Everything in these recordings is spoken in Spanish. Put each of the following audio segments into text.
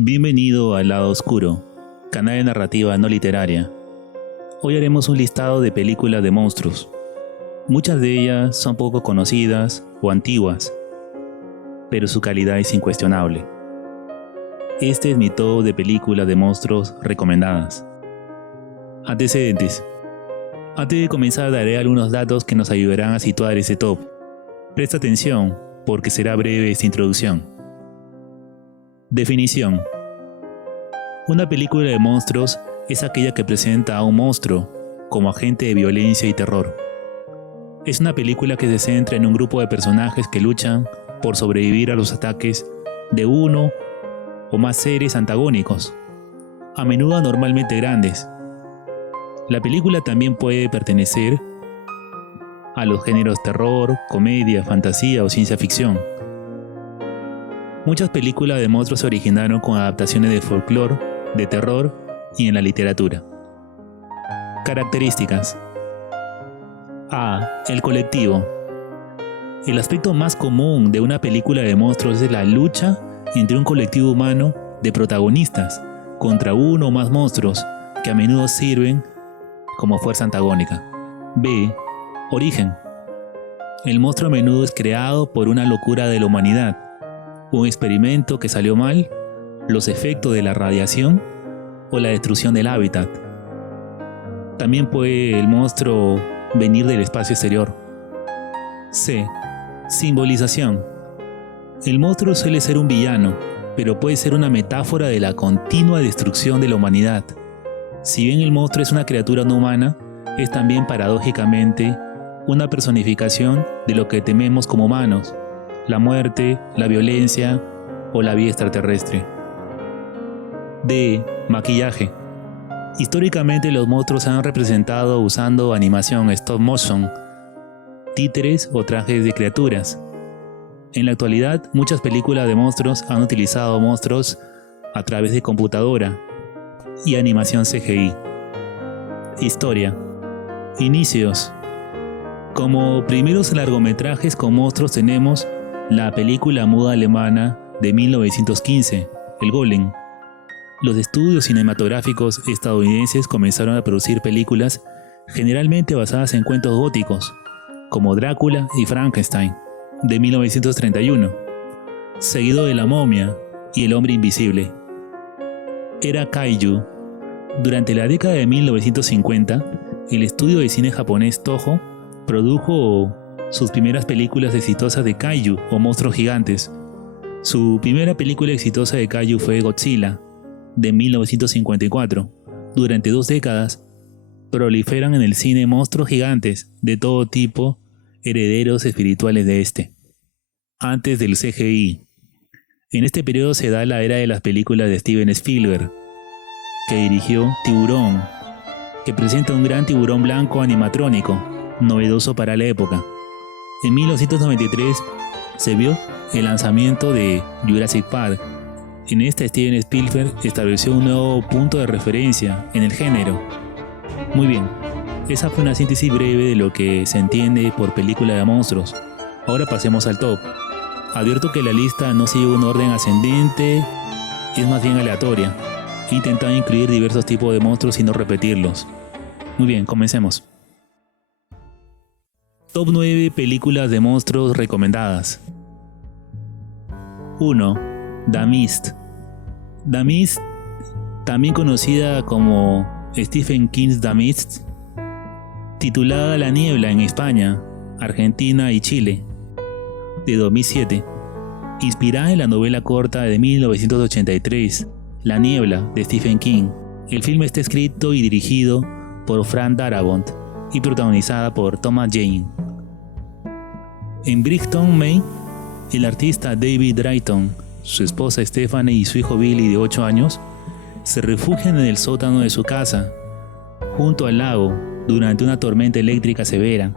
Bienvenido al Lado Oscuro, canal de narrativa no literaria. Hoy haremos un listado de películas de monstruos. Muchas de ellas son poco conocidas o antiguas, pero su calidad es incuestionable. Este es mi top de películas de monstruos recomendadas. Antecedentes. Antes de comenzar daré algunos datos que nos ayudarán a situar este top. Presta atención, porque será breve esta introducción. Definición. Una película de monstruos es aquella que presenta a un monstruo como agente de violencia y terror. Es una película que se centra en un grupo de personajes que luchan por sobrevivir a los ataques de uno o más seres antagónicos, a menudo anormalmente grandes. La película también puede pertenecer a los géneros terror, comedia, fantasía o ciencia ficción. Muchas películas de monstruos se originaron con adaptaciones de folclore, de terror y en la literatura. Características. A. El colectivo. El aspecto más común de una película de monstruos es la lucha entre un colectivo humano de protagonistas contra uno o más monstruos que a menudo sirven como fuerza antagónica. B. Origen. El monstruo a menudo es creado por una locura de la humanidad, un experimento que salió mal, los efectos de la radiación o la destrucción del hábitat. También puede el monstruo venir del espacio exterior. C. Simbolización. El monstruo suele ser un villano, pero puede ser una metáfora de la continua destrucción de la humanidad. Si bien el monstruo es una criatura no humana, es también paradójicamente una personificación de lo que tememos como humanos: la muerte, la violencia o la vida extraterrestre. D. Maquillaje. Históricamente los monstruos se han representado usando animación stop motion, títeres o trajes de criaturas. En la actualidad, muchas películas de monstruos han utilizado monstruos a través de computadora y animación CGI. Historia. Inicios. Como primeros largometrajes con monstruos tenemos la película muda alemana de 1915, El Golem. Los estudios cinematográficos estadounidenses comenzaron a producir películas generalmente basadas en cuentos góticos, como Drácula y Frankenstein, de 1931, seguido de La momia y El hombre invisible. Era Kaiju. Durante la década de 1950, el estudio de cine japonés Toho produjo sus primeras películas exitosas de Kaiju o monstruos gigantes. Su primera película exitosa de Kaiju fue Godzilla, de 1954. Durante 2 décadas, proliferan en el cine monstruos gigantes de todo tipo, herederos espirituales de este. Antes del CGI. En este periodo se da la era de las películas de Steven Spielberg, que dirigió Tiburón, que presenta un gran tiburón blanco animatrónico, novedoso para la época. En 1993 se vio el lanzamiento de Jurassic Park. En esta Steven Spielberg estableció un nuevo punto de referencia en el género. Muy bien, esa fue una síntesis breve de lo que se entiende por película de monstruos. Ahora pasemos al top. Advierto que la lista no sigue un orden ascendente, es más bien aleatoria. He intentado incluir diversos tipos de monstruos y no repetirlos. Muy bien, comencemos. Top 9 películas de monstruos recomendadas. 1. The Mist. The Mist, también conocida como Stephen King's The Mist, titulada La Niebla en España, Argentina y Chile, de 2007. Inspirada en la novela corta de 1983, La Niebla, de Stephen King. El filme está escrito y dirigido por Frank Darabont y protagonizada por Thomas Jane. En Brighton, Maine, el artista David Drayton, su esposa Stephanie y su hijo Billy de 8 años se refugian en el sótano de su casa, junto al lago, durante una tormenta eléctrica severa.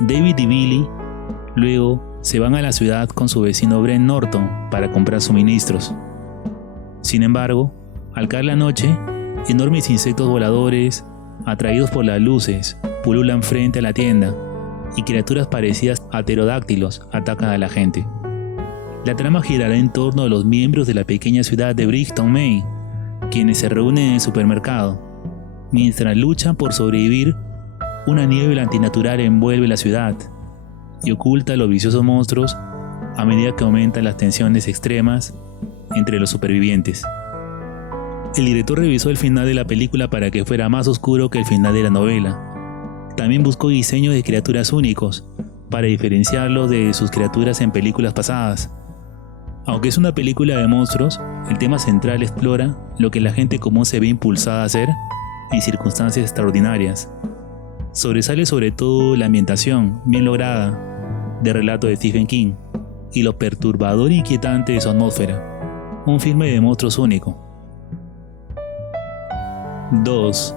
David y Billy luego se van a la ciudad con su vecino Brent Norton para comprar suministros. Sin embargo, al caer la noche, enormes insectos voladores, atraídos por las luces, pululan frente a la tienda y criaturas parecidas a pterodáctilos atacan a la gente. La trama girará en torno a los miembros de la pequeña ciudad de Brighton, Maine, quienes se reúnen en el supermercado. Mientras luchan por sobrevivir, una niebla antinatural envuelve la ciudad y oculta a los viciosos monstruos a medida que aumentan las tensiones extremas entre los supervivientes. El director revisó el final de la película para que fuera más oscuro que el final de la novela. También buscó diseños de criaturas únicos para diferenciarlos de sus criaturas en películas pasadas. Aunque es una película de monstruos, el tema central explora lo que la gente común se ve impulsada a hacer en circunstancias extraordinarias. Sobresale sobre todo la ambientación, bien lograda, del relato de Stephen King, y lo perturbador e inquietante de su atmósfera. Un filme de monstruos único. 2.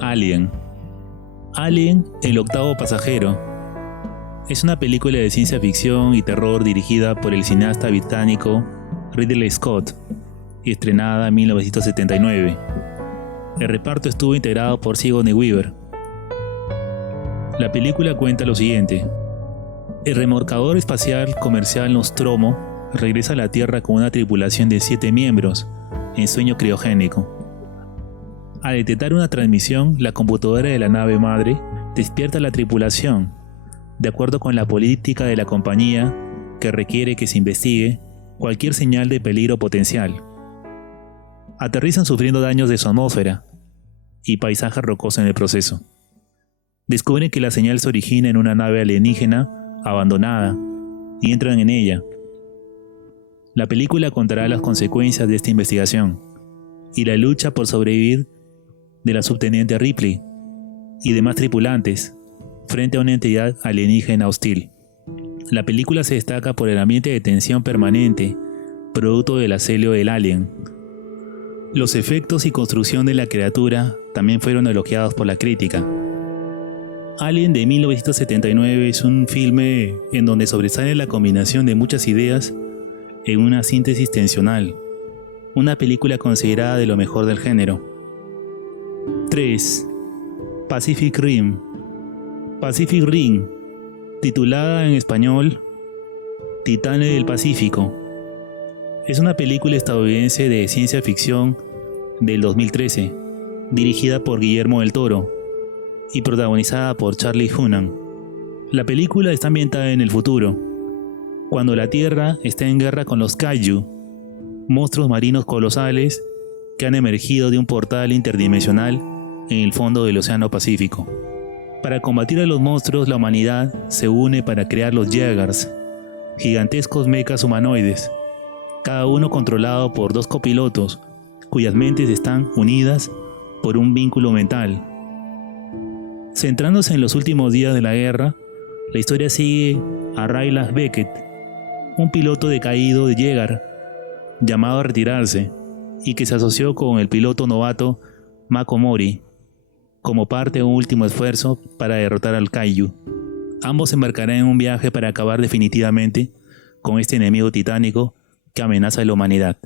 Alien. Alien, el octavo pasajero. Es una película de ciencia ficción y terror dirigida por el cineasta británico Ridley Scott y estrenada en 1979. El reparto estuvo integrado por Sigourney Weaver. La película cuenta lo siguiente. El remolcador espacial comercial Nostromo regresa a la Tierra con una tripulación de 7 miembros en sueño criogénico. Al detectar una transmisión, la computadora de la nave madre despierta a la tripulación, de acuerdo con la política de la compañía que requiere que se investigue cualquier señal de peligro potencial. Aterrizan sufriendo daños de su atmósfera y paisaje rocoso en el proceso. Descubren que la señal se origina en una nave alienígena abandonada y entran en ella. La película contará las consecuencias de esta investigación y la lucha por sobrevivir de la subteniente Ripley y demás tripulantes frente a una entidad alienígena hostil. La película se destaca por el ambiente de tensión permanente, producto del asedio del alien. Los efectos y construcción de la criatura también fueron elogiados por la crítica. Alien de 1979 es un filme en donde sobresale la combinación de muchas ideas en una síntesis tensional. Una película considerada de lo mejor del género. 3. Pacific Rim. Pacific Rim, titulada en español Titanes del Pacífico, es una película estadounidense de ciencia ficción del 2013, dirigida por Guillermo del Toro y protagonizada por Charlie Hunnam. La película está ambientada en el futuro, cuando la Tierra está en guerra con los Kaiju, monstruos marinos colosales que han emergido de un portal interdimensional en el fondo del Océano Pacífico. Para combatir a los monstruos, la humanidad se une para crear los Jaegers, gigantescos mechas humanoides, cada uno controlado por 2 copilotos, cuyas mentes están unidas por un vínculo mental. Centrándose en los últimos días de la guerra, la historia sigue a Raylas Beckett, un piloto decaído de Jaeger, llamado a retirarse, y que se asoció con el piloto novato Mako Mori, como parte de un último esfuerzo para derrotar al Kaiju. Ambos embarcarán en un viaje para acabar definitivamente con este enemigo titánico que amenaza a la humanidad.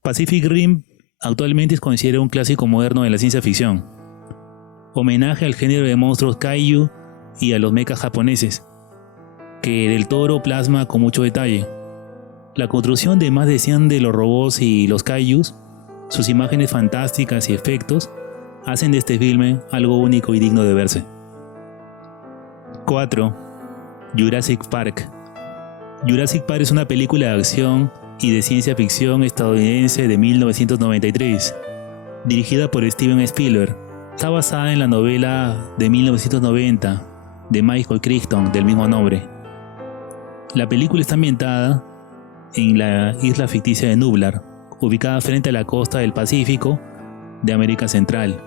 Pacific Rim actualmente es considerado un clásico moderno de la ciencia ficción, homenaje al género de monstruos Kaiju y a los mechas japoneses, que Del Toro plasma con mucho detalle. La construcción de más de 100 de los robots y los Kaijus, sus imágenes fantásticas y efectos, hacen de este filme algo único y digno de verse. 4. Jurassic Park. Jurassic Park es una película de acción y de ciencia ficción estadounidense de 1993, dirigida por Steven Spielberg. Está basada en la novela de 1990 de Michael Crichton del mismo nombre. La película está ambientada en la isla ficticia de Nublar, ubicada frente a la costa del Pacífico de América Central,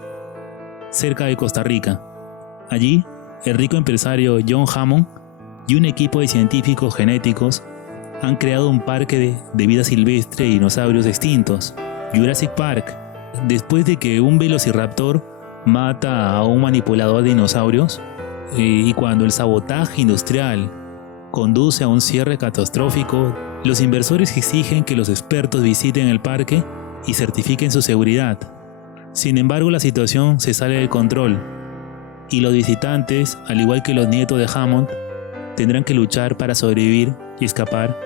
cerca de Costa Rica. Allí, el rico empresario John Hammond y un equipo de científicos genéticos han creado un parque de vida silvestre y dinosaurios extintos, Jurassic Park. Después de que un velociraptor mata a un manipulador de dinosaurios y cuando el sabotaje industrial conduce a un cierre catastrófico, los inversores exigen que los expertos visiten el parque y certifiquen su seguridad. Sin embargo, la situación se sale del control y los visitantes, al igual que los nietos de Hammond, tendrán que luchar para sobrevivir y escapar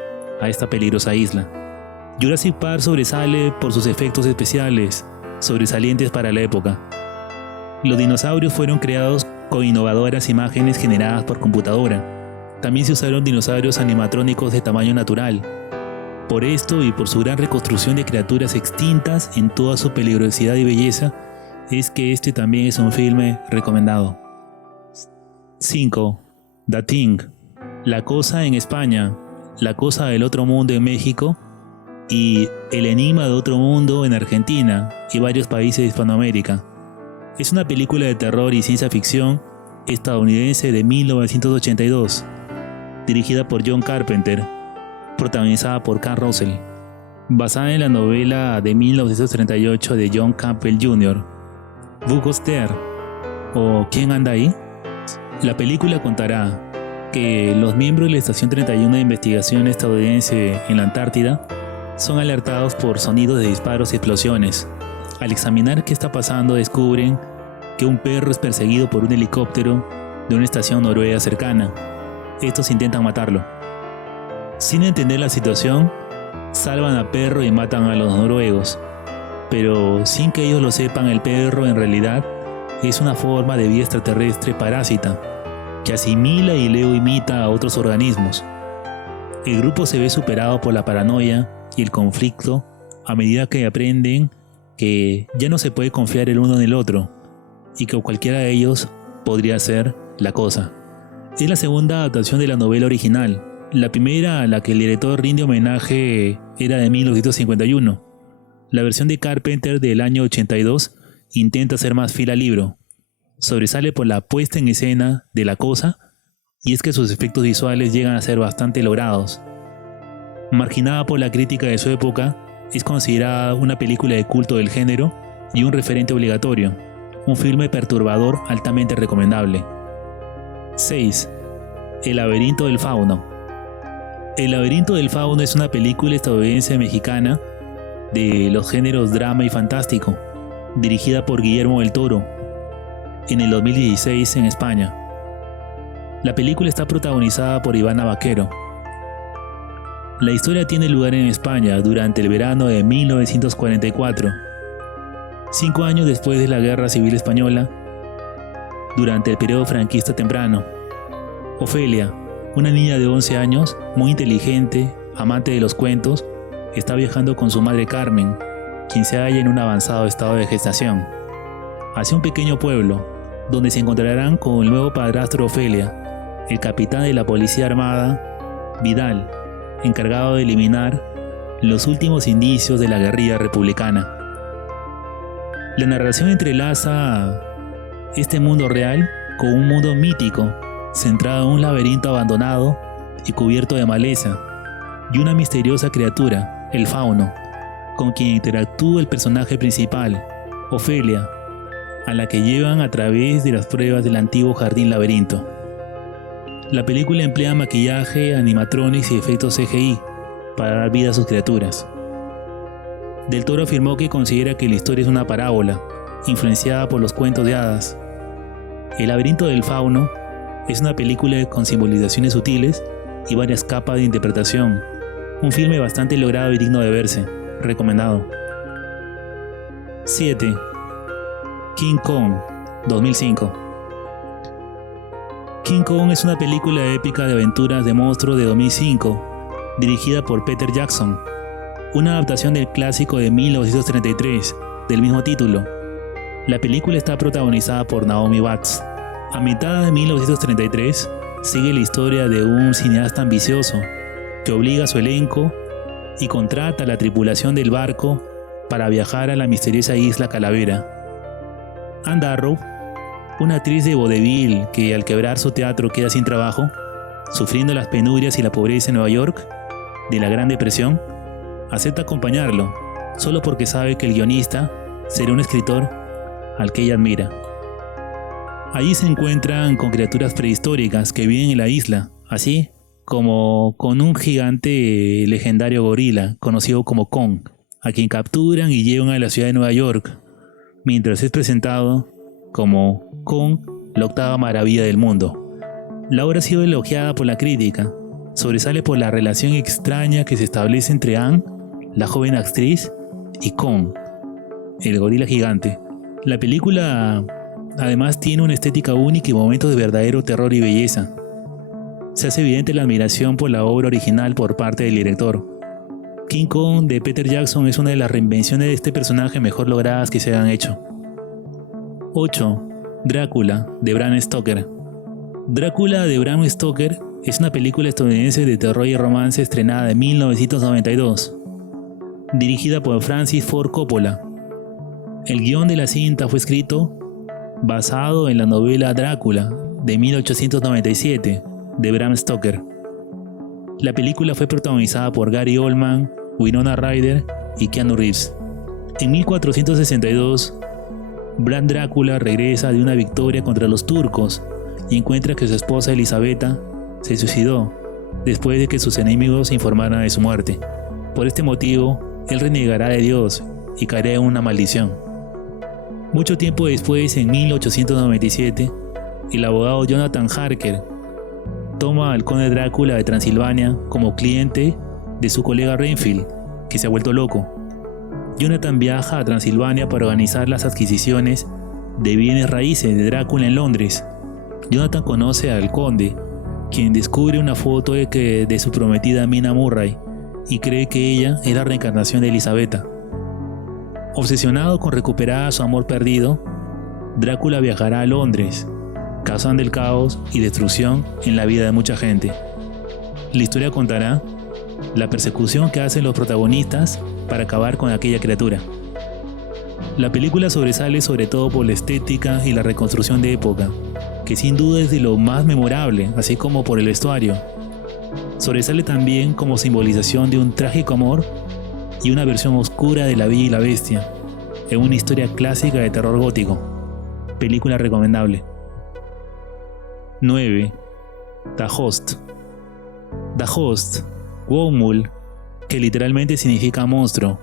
a esta peligrosa isla. Jurassic Park sobresale por sus efectos especiales, sobresalientes para la época. Los dinosaurios fueron creados con innovadoras imágenes generadas por computadora. También se usaron dinosaurios animatrónicos de tamaño natural. Por esto y por su gran reconstrucción de criaturas extintas en toda su peligrosidad y belleza, es que este también es un filme recomendado. 5. The Thing. La Cosa en España, La Cosa del Otro Mundo en México y El Enigma de Otro Mundo en Argentina y varios países de Hispanoamérica. Es una película de terror y ciencia ficción estadounidense de 1982, dirigida por John Carpenter, protagonizada por Kurt Russell, basada en la novela de 1938 de John Campbell Jr., Who Goes There? ¿O ¿Quién anda ahí? La película contará que los miembros de la Estación 31 de Investigación estadounidense en la Antártida son alertados por sonidos de disparos y explosiones. Al examinar qué está pasando, descubren que un perro es perseguido por un helicóptero de una estación noruega cercana. Estos intentan matarlo. Sin entender la situación, salvan al perro y matan a los noruegos. Pero sin que ellos lo sepan, el perro en realidad es una forma de vida extraterrestre parásita que asimila y luego imita a otros organismos. El grupo se ve superado por la paranoia y el conflicto a medida que aprenden que ya no se puede confiar el uno en el otro y que cualquiera de ellos podría ser la cosa. Es la segunda adaptación de la novela original. La primera, a la que el director rinde homenaje, era de 1951. La versión de Carpenter del año 82 intenta ser más fiel al libro. Sobresale por la puesta en escena de La Cosa, y es que sus efectos visuales llegan a ser bastante logrados. Marginada por la crítica de su época, es considerada una película de culto del género y un referente obligatorio, un filme perturbador altamente recomendable. 6. El laberinto del fauno. El laberinto del fauno es una película estadounidense mexicana de los géneros drama y fantástico, dirigida por Guillermo del Toro, en el 2016 en España. La película está protagonizada por Ivana Baquero. La historia tiene lugar en España durante el verano de 1944, 5 años después de la Guerra Civil Española, durante el periodo franquista temprano. Ofelia, una niña de 11 años, muy inteligente, amante de los cuentos, está viajando con su madre Carmen, quien se halla en un avanzado estado de gestación, hacia un pequeño pueblo, donde se encontrarán con el nuevo padrastro de Ofelia, el capitán de la policía armada, Vidal, encargado de eliminar los últimos indicios de la guerrilla republicana. La narración entrelaza este mundo real con un mundo mítico, centrado en un laberinto abandonado y cubierto de maleza, y una misteriosa criatura, el fauno, con quien interactúa el personaje principal, Ofelia, a la que llevan a través de las pruebas del antiguo jardín laberinto. La película emplea maquillaje, animatronics y efectos CGI para dar vida a sus criaturas. Del Toro afirmó que considera que la historia es una parábola, influenciada por los cuentos de hadas. El laberinto del fauno es una película con simbolizaciones sutiles y varias capas de interpretación. Un filme bastante logrado y digno de verse. Recomendado. 7. King Kong, 2005. King Kong es una película épica de aventuras de monstruos de 2005, dirigida por Peter Jackson, una adaptación del clásico de 1933, del mismo título. La película está protagonizada por Naomi Watts. A mitad de 1933, sigue la historia de un cineasta ambicioso que obliga a su elenco y contrata a la tripulación del barco para viajar a la misteriosa isla Calavera. Anne Darrow, una actriz de vodevil que al quebrar su teatro queda sin trabajo, sufriendo las penurias y la pobreza en Nueva York de la Gran Depresión, acepta acompañarlo solo porque sabe que el guionista será un escritor al que ella admira. Allí se encuentran con criaturas prehistóricas que viven en la isla, así como con un gigante legendario gorila conocido como Kong, a quien capturan y llevan a la ciudad de Nueva York, mientras es presentado como Kong, la octava maravilla del mundo. La obra ha sido elogiada por la crítica, sobresale por la relación extraña que se establece entre Anne, la joven actriz, y Kong, el gorila gigante. La película además tiene una estética única y momentos de verdadero terror y belleza. Se hace evidente la admiración por la obra original por parte del director. King Kong de Peter Jackson es una de las reinvenciones de este personaje mejor logradas que se han hecho. 8. Drácula de Bram Stoker. Drácula de Bram Stoker es una película estadounidense de terror y romance estrenada en 1992, dirigida por Francis Ford Coppola. El guión de la cinta fue escrito basado en la novela Drácula de 1897 de Bram Stoker. La película fue protagonizada por Gary Oldman, Winona Ryder y Keanu Reeves. En 1462, Bram Drácula regresa de una victoria contra los turcos y encuentra que su esposa Elisabetta se suicidó después de que sus enemigos informaran de su muerte. Por este motivo, él renegará de Dios y caerá en una maldición. Mucho tiempo después, en 1897, el abogado Jonathan Harker toma al conde Drácula de Transilvania como cliente de su colega Renfield, que se ha vuelto loco. Jonathan viaja a Transilvania para organizar las adquisiciones de bienes raíces de Drácula en Londres. Jonathan conoce al conde, quien descubre una foto de su prometida Mina Murray y cree que ella es la reencarnación de Elisabetta. Obsesionado con recuperar su amor perdido, Drácula viajará a Londres, causando el caos y destrucción en la vida de mucha gente. La historia contará la persecución que hacen los protagonistas para acabar con aquella criatura. La película sobresale sobre todo por la estética y la reconstrucción de época, que sin duda es de lo más memorable, así como por el vestuario. Sobresale también como simbolización de un trágico amor y una versión oscura de La Bella y la Bestia, en una historia clásica de terror gótico. Película recomendable. 9. The Host. The Host, Womul, que literalmente significa monstruo,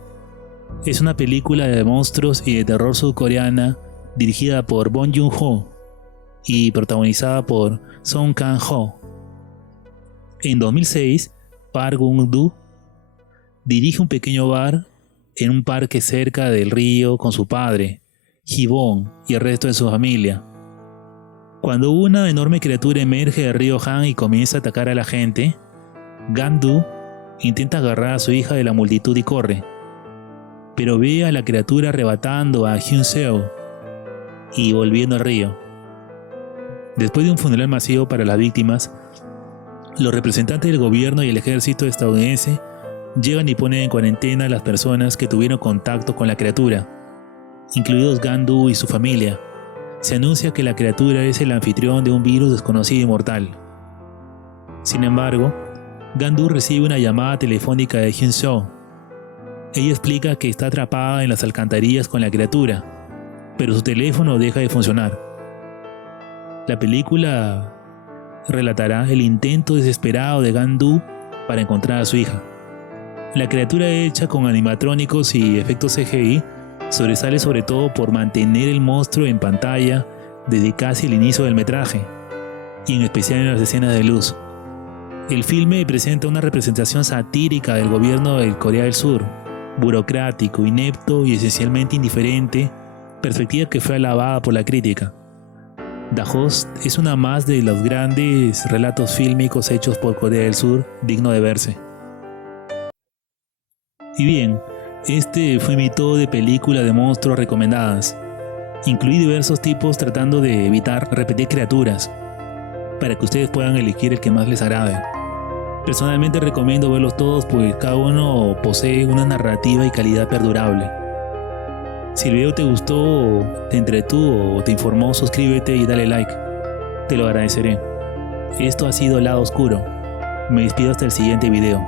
es una película de monstruos y de terror surcoreana dirigida por Bong Joon-ho y protagonizada por Song Kang-ho. En 2006, Park Gun-doo dirige un pequeño bar en un parque cerca del río con su padre, Hee-bong, y el resto de su familia. Cuando una enorme criatura emerge del río Han y comienza a atacar a la gente, Gang-doo intenta agarrar a su hija de la multitud y corre, pero ve a la criatura arrebatando a Hyun-seo y volviendo al río. Después de un funeral masivo para las víctimas, los representantes del gobierno y el ejército estadounidense llegan y ponen en cuarentena a las personas que tuvieron contacto con la criatura, incluidos Gang-doo y su familia. Se anuncia que la criatura es el anfitrión de un virus desconocido y mortal. Sin embargo, Gang-doo recibe una llamada telefónica de Hyun-seo. Ella explica que está atrapada en las alcantarillas con la criatura, pero su teléfono deja de funcionar. La película relatará el intento desesperado de Gang-doo para encontrar a su hija. La criatura hecha con animatrónicos y efectos CGI sobresale sobre todo por mantener el monstruo en pantalla desde casi el inicio del metraje, y en especial en las escenas de luz. El filme presenta una representación satírica del gobierno de Corea del Sur, burocrático, inepto y esencialmente indiferente, perspectiva que fue alabada por la crítica. The Host es una más de los grandes relatos fílmicos hechos por Corea del Sur, digno de verse. Y bien, este fue mi top de películas de monstruos recomendadas. Incluí diversos tipos tratando de evitar repetir criaturas, para que ustedes puedan elegir el que más les agrade. Personalmente recomiendo verlos todos, pues cada uno posee una narrativa y calidad perdurable. Si el video te gustó, te entretuvo o te informó, suscríbete y dale like. Te lo agradeceré. Esto ha sido Lado Oscuro. Me despido hasta el siguiente video.